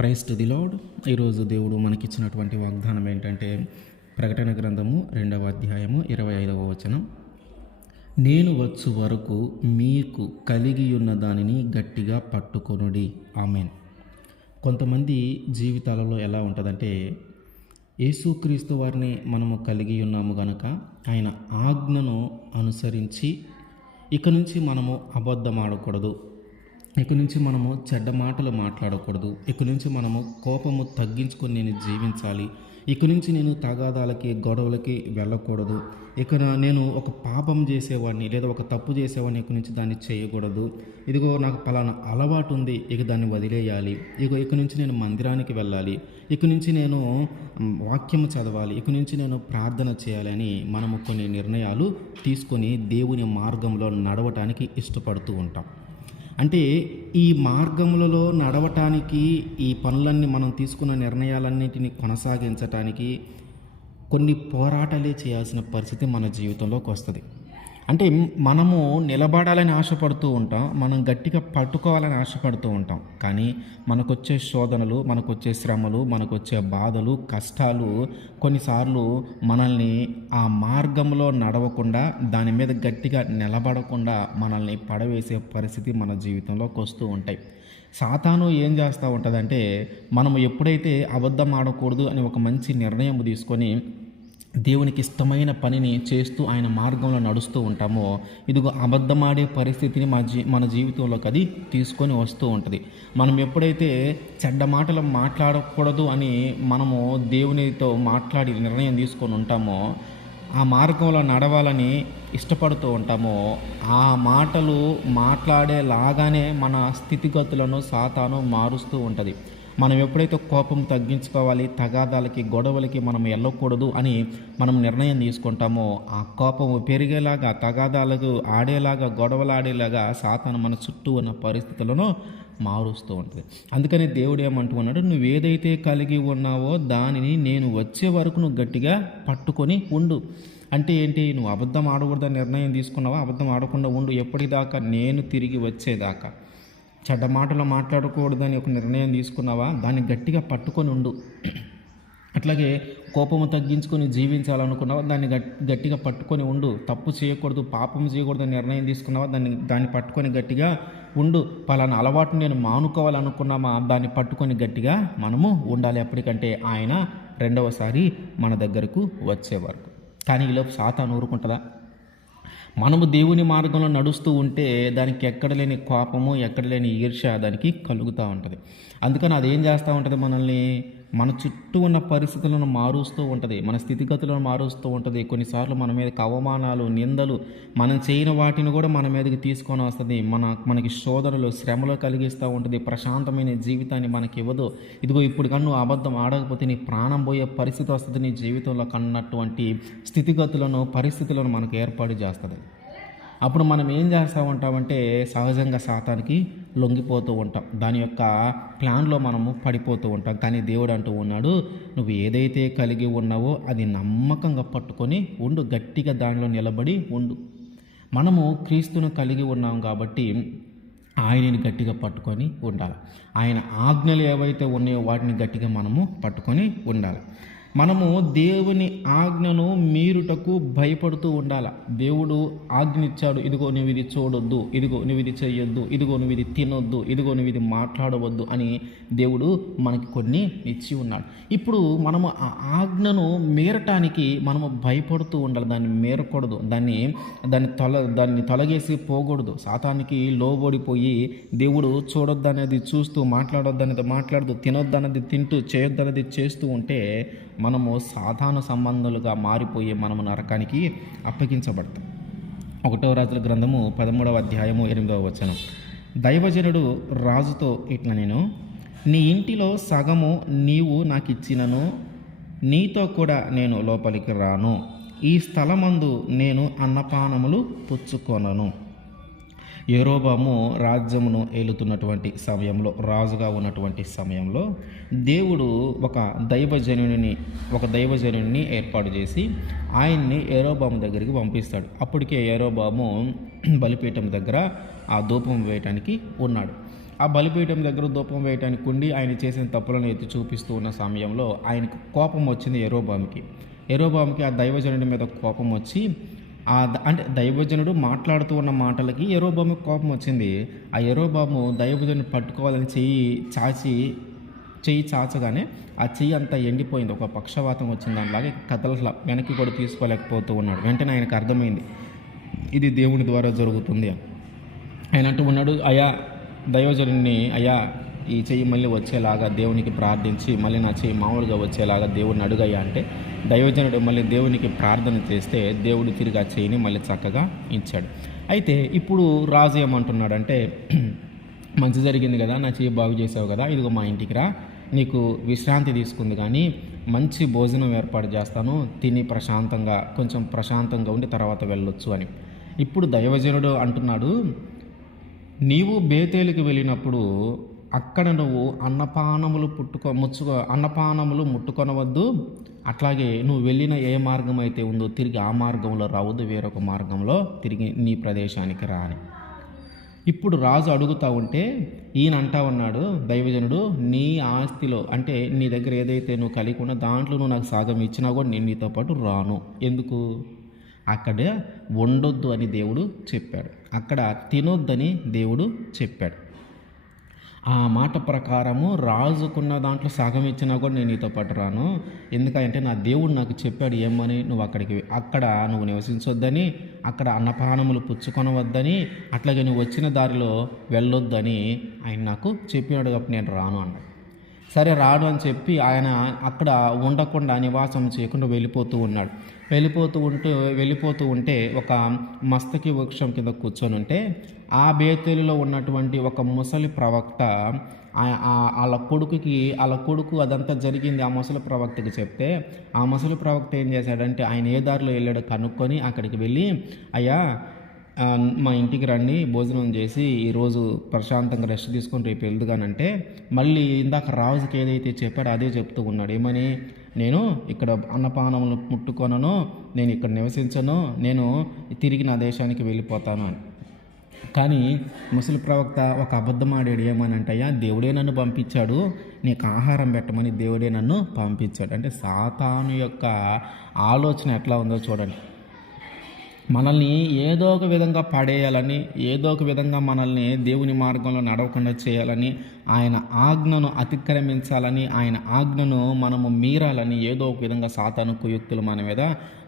Praise to the lord. ఈరోజు దేవుడు మనకిచ్చినటువంటి వాగ్దానం ఏంటంటే, ప్రకటన గ్రంథము 2వ అధ్యాయము 25వ వచనం. నేను వచ్చు వరకు మీకు కలిగి ఉన్న దానిని గట్టిగా పట్టుకొనుడి. ఆమేన్. కొంతమంది జీవితాలలో ఎలా ఉంటుందంటే, యేసుక్రీస్తు వారిని మనము కలిగి ఉన్నాము గనుక ఆయన ఆజ్ఞను అనుసరించి ఇక నుంచి మనము అబద్ధం ఆడకూడదు, ఇక నుంచి మనము చెడ్డ మాటలు మాట్లాడకూడదు, ఇక నుంచి మనము కోపము తగ్గించుకొని నేను జీవించాలి, ఇక నుంచి నేను తగాదాలకి గొడవలకి వెళ్ళకూడదు, నేను ఒక పాపం చేసేవాడిని లేదా ఒక తప్పు చేసేవాడిని, ఇక నుంచి దాన్ని చేయకూడదు, ఇదిగో నాకు పలానా అలవాటు ఉంది, ఇక దాన్ని వదిలేయాలి, ఇక నుంచి నేను మందిరానికి వెళ్ళాలి, ఇక నుంచి నేను వాక్యము చదవాలి, ఇక నుంచి నేను ప్రార్థన చేయాలి అని మనము కొన్ని నిర్ణయాలు తీసుకొని దేవుని మార్గంలో నడవటానికి ఇష్టపడుతూ ఉంటాం. అంటే ఈ మార్గములలో నడవటానికి, ఈ పనులన్నీ మనం తీసుకున్న నిర్ణయాలన్నింటినీ కొనసాగించటానికి కొన్ని పోరాటాలే చేయాల్సిన పరిస్థితి మన జీవితంలోకి వస్తుంది. అంటే మనము నిలబడాలని ఆశపడుతూ ఉంటాం, మనం గట్టిగా పట్టుకోవాలని ఆశపడుతూ ఉంటాం. కానీ మనకొచ్చే శోధనలు, మనకొచ్చే శ్రమలు, మనకొచ్చే బాధలు, కష్టాలు కొన్నిసార్లు మనల్ని ఆ మార్గంలో నడవకుండా, దాని మీద గట్టిగా నిలబడకుండా మనల్ని పడవేసే పరిస్థితి మన జీవితంలోకి వస్తూ ఉంటాయి. సాతాను ఏం చేస్తూ ఉంటుందంటే, మనము ఎప్పుడైతే అబద్ధం ఆడకూడదు అని ఒక మంచి నిర్ణయం తీసుకొని దేవునికి ఇష్టమైన పనిని చేస్తూ ఆయన మార్గంలో నడుస్తూ ఉంటామో, ఇదిగో అబద్ధమాడే పరిస్థితిని మన జీవితంలోకి అది తీసుకొని వస్తూ ఉంటుంది. మనం ఎప్పుడైతే చెడ్డ మాటలు మాట్లాడకూడదు అని మనము దేవునితో మాట్లాడి నిర్ణయం తీసుకొని ఉంటామో, ఆ మార్గంలో నడవాలని ఇష్టపడుతూ ఉంటామో, ఆ మాటలు మాట్లాడేలాగానే మన స్థితిగతులను సాతాను మారుస్తూ ఉంటుంది. మనం ఎప్పుడైతే కోపం తగ్గించుకోవాలి, తగాదాలకి గొడవలకి మనం వెళ్ళకూడదు అని మనం నిర్ణయం తీసుకుంటామో, ఆ కోపము పెరిగేలాగా, తగాదాలకు ఆడేలాగా, గొడవలు ఆడేలాగా సాతాను మన చుట్టూ ఉన్న పరిస్థితులను మారుస్తూ ఉంటుంది. అందుకని దేవుడు ఏమంటున్నాడు, నువ్వు ఏదైతే కలిగి ఉన్నావో దానిని నేను వచ్చే వరకు నువ్వు గట్టిగా పట్టుకొని ఉండు. అంటే ఏంటి? నువ్వు అబద్ధం ఆడకూడదని నిర్ణయం తీసుకున్నావా? అబద్ధం ఆడకుండా ఉండు. ఎప్పటిదాకా? నేను తిరిగి వచ్చేదాకా. చెడ్డ మాటలు మాట్లాడకూడదని ఒక నిర్ణయం తీసుకున్నావా? దాన్ని గట్టిగా పట్టుకొని ఉండు. అట్లాగే కోపము తగ్గించుకొని జీవించాలనుకున్నావా? దాన్ని గట్టిగా పట్టుకొని ఉండు. తప్పు చేయకూడదు, పాపం చేయకూడదని నిర్ణయం తీసుకున్నావా? దాన్ని పట్టుకొని గట్టిగా ఉండు. పలానా అలవాటు నేను మానుకోవాలనుకున్నామా? దాన్ని పట్టుకొని గట్టిగా మనము ఉండాలి. ఎప్పటికంటే ఆయన రెండవసారి మన దగ్గరకు వచ్చేవారు. కానీ ఈలోపు సాతాను ఊరుకుంటుందా? మనము దేవుని మార్గంలో నడుస్తూ ఉంటే దానికి ఎక్కడ లేని కోపము, ఎక్కడ లేని ఈర్ష్య దానికి కలుగుతూ ఉంటుంది. అందుకని అదేం చేస్తూ ఉంటుంది? మనల్ని మన చుట్టూ ఉన్న పరిస్థితులను మారుస్తూ ఉంటుంది, మన స్థితిగతులను మారుస్తూ ఉంటుంది. కొన్నిసార్లు మన మీదకి అవమానాలు, నిందలు, మనం చేయని వాటిని కూడా మన మీదకి తీసుకొని వస్తుంది. మనకి శోధనలు, శ్రమలు కలిగిస్తూ ఉంటుంది. ప్రశాంతమైన జీవితాన్ని మనకి ఇవ్వదు. ఇదిగో ఇప్పుడు కన్నా నువ్వు అబద్ధం ఆడకపోతే నీ ప్రాణం పోయే పరిస్థితి వస్తుంది. నీ జీవితంలో కన్నటువంటి స్థితిగతులను, పరిస్థితులను మనకు ఏర్పాటు చేస్తుంది. అప్పుడు మనం ఏం చేస్తూ ఉంటామంటే, సహజంగా సాతానికి లొంగిపోతూ ఉంటాం. దాని యొక్క ప్లాన్లో మనము పడిపోతూ ఉంటాం. కానీ దేవుడు అంటూ ఉన్నాడు, నువ్వు ఏదైతే కలిగి ఉన్నావో అది నమ్మకంగా పట్టుకొని ఉండు, గట్టిగా దానిలో నిలబడి ఉండు. మనము క్రీస్తును కలిగి ఉన్నాం కాబట్టి ఆయనని గట్టిగా పట్టుకొని ఉండాలి. ఆయన ఆజ్ఞలు ఏవైతే ఉన్నాయో వాటిని గట్టిగా మనము పట్టుకొని ఉండాలి. మనము దేవుని ఆజ్ఞను మీరుటకు భయపడుతూ ఉండాలి. దేవుడు ఆజ్ఞ ఇచ్చాడు, ఇదిగో నువ్వు ఇది చూడొద్దు, ఇదిగో నువ్వు ఇది చేయొద్దు, ఇదిగో నువ్వు ఇది తినొద్దు, ఇదిగో నువ్వు ఇది మాట్లాడవద్దు అని దేవుడు మనకి కొన్ని ఇచ్చి ఉన్నాడు. ఇప్పుడు మనము ఆ ఆజ్ఞను మీరటానికి మనము భయపడుతూ ఉండాలి. దాన్ని మీరకూడదు, దాన్ని తొలగేసి పోకూడదు. సాతానికి లోబడిపోయి దేవుడు చూడొద్దనేది చూస్తూ, మాట్లాడొద్దనేది మాట్లాడుతూ, తినొద్దనేది తింటూ, చేయొద్దనేది చేస్తూ ఉంటే మనము సాధారణ సంబంధాలుగా మారిపోయి మనము నరకానికి అప్పగించబడతాం. 1వ రాజుల గ్రంథము 13వ అధ్యాయము 8వ వచనం. దైవజనుడు రాజుతో ఇట్లా, నేను నీ ఇంటిలో సగము నీవు నాకు ఇచ్చినను నీతో కూడా నేను లోపలికి రాను, ఈ స్థలమందు నేను అన్నపానములు పుచ్చుకొనను. యెరోబాము రాజ్యమును ఏలుతున్నటువంటి సమయంలో, రాజుగా ఉన్నటువంటి సమయంలో దేవుడు ఒక దైవజనుని ఏర్పాటు చేసి ఆయన్ని యెరోబాము దగ్గరికి పంపిస్తాడు. అప్పటికే యెరోబాము బలిపీఠం దగ్గర ఆ ధూపం వేయటానికి ఉన్నాడు. ఆ బలిపీఠం దగ్గర ధూపం వేయటానికి ఉండి ఆయన చేసిన తప్పులను ఎత్తి చూపిస్తూ ఉన్న సమయంలో ఆయనకు కోపం వచ్చింది యెరోబాముకి ఆ దైవజనుడి మీద కోపం వచ్చి అంటే దైవజనుడు మాట్లాడుతూ ఉన్న మాటలకి యెరోబాముకి కోపం వచ్చింది. ఆ యెరోబాము దైవజనుడు పట్టుకోవాలని చెయ్యి చాచగానే ఆ చెయ్యి అంతా ఎండిపోయింది. ఒక పక్షవాతం వచ్చింది, దానిలాగే కథల వెనక్కి కూడా తీసుకోలేకపోతూ ఉన్నాడు. వెంటనే ఆయనకు అర్థమైంది ఇది దేవుని ద్వారా జరుగుతుంది అని. ఆయన అంటూ ఉన్నాడు, అయ్యా దైవజనుడిని, అయ్యా ఈ చెయ్యి మళ్ళీ వచ్చేలాగా దేవునికి ప్రార్థించి మళ్ళీ నా చెయ్యి మామూలుగా వచ్చేలాగా దేవుడిని అడుగయ్యా అంటే దైవజనుడు మళ్ళీ దేవునికి ప్రార్థన చేస్తే దేవుడు తిరిగి ఆ చెయ్యిని మళ్ళీ చక్కగా ఇచ్చాడు. అయితే ఇప్పుడు రాజు ఏమంటున్నాడంటే, మంచి జరిగింది కదా, నా చెయ్యి బాగు చేసావు కదా, ఇదిగో మా ఇంటికి రా, నీకు విశ్రాంతి తీసుకుంది కానీ మంచి భోజనం ఏర్పాటు చేస్తాను, తిని కొంచెం ప్రశాంతంగా ఉండి తర్వాత వెళ్ళొచ్చు అని. ఇప్పుడు దైవజనుడు అంటున్నాడు, నీవు బేతేలుకి వెళ్ళినప్పుడు అక్కడ నువ్వు అన్నపానములు ముట్టుకొనవద్దు, అట్లాగే నువ్వు వెళ్ళిన ఏ మార్గం అయితే ఉందో తిరిగి ఆ మార్గంలో రావద్దు, వేరొక మార్గంలో తిరిగి నీ ప్రదేశానికి రా అని. ఇప్పుడు రాజు అడుగుతూ ఉంటే ఈయన అంటా ఉన్నాడు దైవజనుడు, నీ ఆస్తిలో అంటే నీ దగ్గర ఏదైతే నువ్వు కలిగి ఉన్నా దాంట్లో నువ్వు నాకు సగం ఇచ్చినా కూడా నేను నీతో పాటు రాను. ఎందుకు? అక్కడ వండొద్దు అని దేవుడు చెప్పాడు, అక్కడ తినొద్దని దేవుడు చెప్పాడు. ఆ మాట ప్రకారము రాజుకున్న దాంట్లో సగం ఇచ్చినా కూడా నేను నీతో పాటు రాను. ఎందుకంటే నా దేవుడు నాకు చెప్పాడు ఏమని, నువ్వు అక్కడ నువ్వు నివసించొద్దని, అక్కడ అన్నపానములు పుచ్చుకొనవద్దని, అట్లాగే నువ్వు వచ్చిన దారిలో వెళ్ళొద్దని ఆయన నాకు చెప్పినాడు కాబట్టి నేను రాను అన్నాడు. సరే రాడు అని చెప్పి ఆయన అక్కడ ఉండకుండా నివాసం చేయకుండా వెళ్ళిపోతూ ఉంటే ఒక మస్తకి వృక్షం కింద కూర్చొని ఉంటే ఆ బేతేలులో ఉన్నటువంటి ఒక ముసలి ప్రవక్త వాళ్ళ కొడుకు అదంతా జరిగింది ఆ ముసలి ప్రవక్తకి చెప్తే ఆ ముసలి ప్రవక్త ఏం చేశాడంటే ఆయన ఏ దారిలో వెళ్ళాడో కనుక్కొని అక్కడికి వెళ్ళి, అయ్యా మా ఇంటికి రండి, భోజనం చేసి ఈరోజు ప్రశాంతంగా రెస్ట్ తీసుకొని రేపు వెళ్దుగానంటే మళ్ళీ ఇందాక రాజుకి ఏదైతే చెప్పాడో అదే చెప్తూ ఉన్నాడు. ఏమని? నేను ఇక్కడ అన్నపానములు ముట్టుకొనను, నేను ఇక్కడ నివసించను, నేను తిరిగి నా దేశానికి వెళ్ళిపోతాను అని. కానీ ముసలి ప్రవక్త ఒక అబద్ధం ఆడాడు. ఏమని అంటే, అయ్యా దేవుడే నన్ను పంపించాడు, నీకు ఆహారం పెట్టమని దేవుడే నన్ను పంపించాడు. అంటే సాతాను యొక్క ఆలోచన ఎట్లా ఉందో చూడండి. మనల్ని ఏదో ఒక విధంగా పడేయాలని, ఏదో ఒక విధంగా మనల్ని దేవుని మార్గంలో నడవకుండా చేయాలని, ఆయన ఆజ్ఞను అతిక్రమించాలని, ఆయన ఆజ్ఞను మనము మీరాలని ఏదో ఒక విధంగా సాతాను కుయుక్తులు మన మీద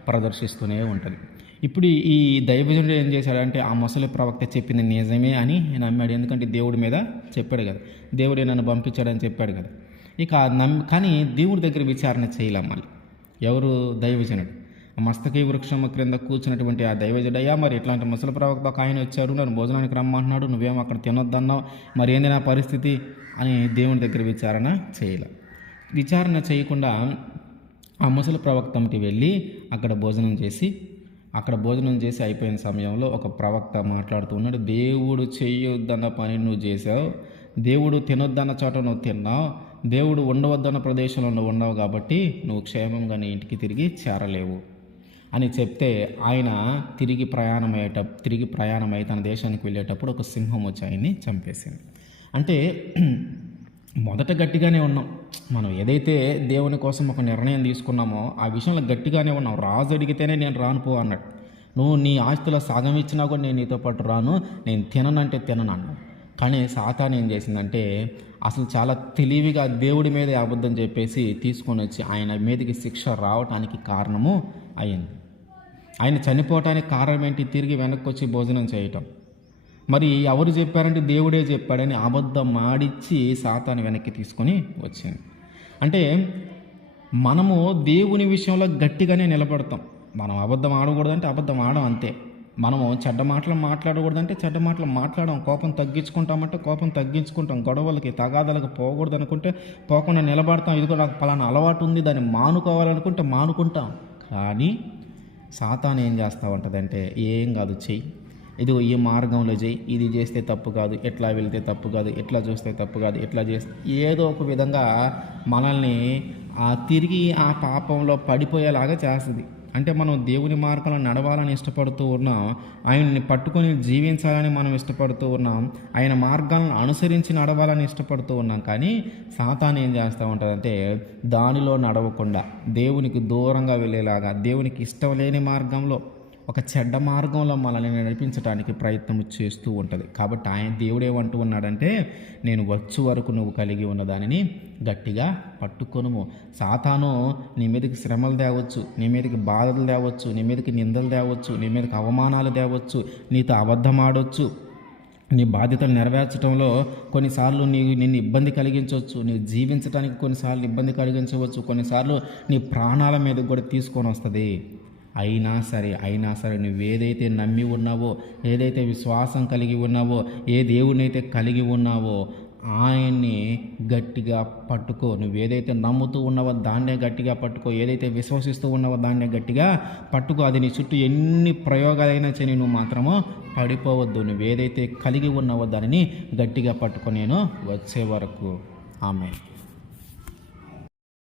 ప్రదర్శిస్తూనే ఉంటుంది. ఇప్పుడు ఈ దైవజనుడు ఏం చేశాడంటే ఆ ముసలి ప్రవక్త చెప్పింది నిజమే అని నమ్మాడు. ఎందుకంటే దేవుడి మీద చెప్పాడు కదా, దేవుడే నన్ను పంపించాడని చెప్పాడు కదా. ఇక కానీ దేవుడి దగ్గర విచారణ చేయలేం. మళ్ళీ ఎవరు? దైవజనుడు. మస్తకి వృక్షం క్రింద కూర్చున్నటువంటి ఆ దైవజనుడు, అయ్యా మరి ఇట్లాంటి ముసలి ప్రవక్త ఒక ఆయన వచ్చారు, నన్ను భోజనానికి రమ్మంటున్నాడు, నువ్వేమో అక్కడ తినొద్దన్నావు, మరి ఏంది నా పరిస్థితి అని దేవుని దగ్గర విచారణ చేయకుండా ఆ ముసలి ప్రవక్తకి వెళ్ళి అక్కడ భోజనం చేసి అయిపోయిన సమయంలో ఒక ప్రవక్త మాట్లాడుతూ ఉన్నాడు, దేవుడు చేయొద్దన్న పని నువ్వు చేసావు, దేవుడు తినొద్దన్న చోట నువ్వు తిన్నావు, దేవుడు ఉండవద్దన్న ప్రదేశంలో నువ్వు ఉన్నావు కాబట్టి నువ్వు క్షేమంగా నీ ఇంటికి తిరిగి చేరలేవు అని చెప్తే ఆయన తిరిగి ప్రయాణమై తన దేశానికి వెళ్ళేటప్పుడు ఒక సింహం వచ్చి ఆయన్ని చంపేసింది. అంటే మొదట గట్టిగానే ఉన్నాం, మనం ఏదైతే దేవుని కోసం ఒక నిర్ణయం తీసుకున్నామో ఆ విషయంలో గట్టిగానే ఉన్నాం. రాజు అడిగితేనే నేను రాను పో అన్నాడు, నువ్వు నీ ఆస్తిలో సగం ఇచ్చినా కూడా నేను నీతో పాటు రాను, నేను తిననంటే తినను అన్నాడు. కానీ సాతాను ఏం చేసిందంటే అసలు చాలా తెలివిగా దేవుడి మీద అబద్ధం చెప్పేసి తీసుకొని వచ్చి ఆయన మీదకి శిక్ష రావటానికి కారణము అయింది. ఆయన చనిపోవటానికి కారణం ఏంటి? తిరిగి వెనక్కి వచ్చి భోజనం చేయటం. మరి ఎవరు చెప్పారంటే దేవుడే చెప్పాడని అబద్ధం ఆడిచ్చి సాతాను వెనక్కి తీసుకొని వచ్చింది. అంటే మనము దేవుని విషయంలో గట్టిగానే నిలబడతాం. మనం అబద్ధం ఆడకూడదంటే అబద్ధం ఆడం, అంతే. మనము చెడ్డ మాటలు మాట్లాడకూడదంటే చెడ్డ మాటలు మాట్లాడడం, కోపం తగ్గించుకుంటామంటే కోపం తగ్గించుకుంటాం, గొడవలకి తగాదాలకు పోకూడదు అనుకుంటే పోకుండా నిలబడతాం. ఇదిగో నాకు పలానా అలవాటు ఉంది, దాన్ని మానుకోవాలనుకుంటే మానుకుంటాం. కానీ సాతాను ఏం చేస్తూ ఉంటుందంటే, ఏం కాదు చెయ్యి, ఇదిగో ఈ మార్గంలో చెయ్యి, ఇది చేస్తే తప్పు కాదు, ఎట్లా వెళ్తే తప్పు కాదు, ఎట్లా చూస్తే తప్పు కాదు, ఎట్లా చేస్తే ఏదో ఒక విధంగా మనల్ని తిరిగి ఆ పాపంలో పడిపోయేలాగా చేస్తుంది. అంటే మనం దేవుని మార్గంలో నడవాలని ఇష్టపడుతూ ఉన్నాం, ఆయన్ని పట్టుకొని జీవించాలని మనం ఇష్టపడుతూ ఉన్నాం, ఆయన మార్గాలను అనుసరించి నడవాలని ఇష్టపడుతూ ఉన్నాం. కానీ సాతాను ఏం చేస్తూ ఉంటుందంటే దానిలో నడవకుండా దేవునికి దూరంగా వెళ్ళేలాగా, దేవునికి ఇష్టం లేని మార్గంలో, ఒక చెడ్డ మార్గంలో మనల్ని నడిపించడానికి ప్రయత్నం చేస్తూ ఉంటుంది. కాబట్టి దేవుడు ఏమంటూ ఉన్నాడంటే, నేను వచ్చు వరకు నువ్వు కలిగి ఉన్న దానిని గట్టిగా పట్టుకొనుము. సాతాను నీ మీదకి శ్రమలు తేవచ్చు, నీ మీదకి బాధలు తేవచ్చు, నీ మీదకి నిందలు తేవచ్చు, నీ మీదకి అవమానాలు తేవచ్చు, నీతో అబద్ధం ఆడవచ్చు, నీ బాధ్యతలు నెరవేర్చడంలో కొన్నిసార్లు నిన్ను ఇబ్బంది కలిగించవచ్చు, నీవు జీవించడానికి కొన్నిసార్లు ఇబ్బంది కలిగించవచ్చు, కొన్నిసార్లు నీ ప్రాణాల మీదకి కూడా తీసుకొని వస్తుంది. అయినా సరే నువ్వు ఏదైతే నమ్మి ఉన్నావో, ఏదైతే విశ్వాసం కలిగి ఉన్నావో, ఏ దేవుడినైతే కలిగి ఉన్నావో ఆయన్ని గట్టిగా పట్టుకో. నువ్వు ఏదైతే నమ్ముతూ ఉన్నావో దాన్నే గట్టిగా పట్టుకో, ఏదైతే విశ్వసిస్తూ ఉన్నావో దాన్నే గట్టిగా పట్టుకో. అది నీ చుట్టూ ఎన్ని ప్రయోగాలైనా చేయని నువ్వు మాత్రము పడిపోవద్దు. నువ్వు ఏదైతే కలిగి ఉన్నావో దానిని గట్టిగా పట్టుకో, నేను వచ్చే వరకు. ఆమేన్.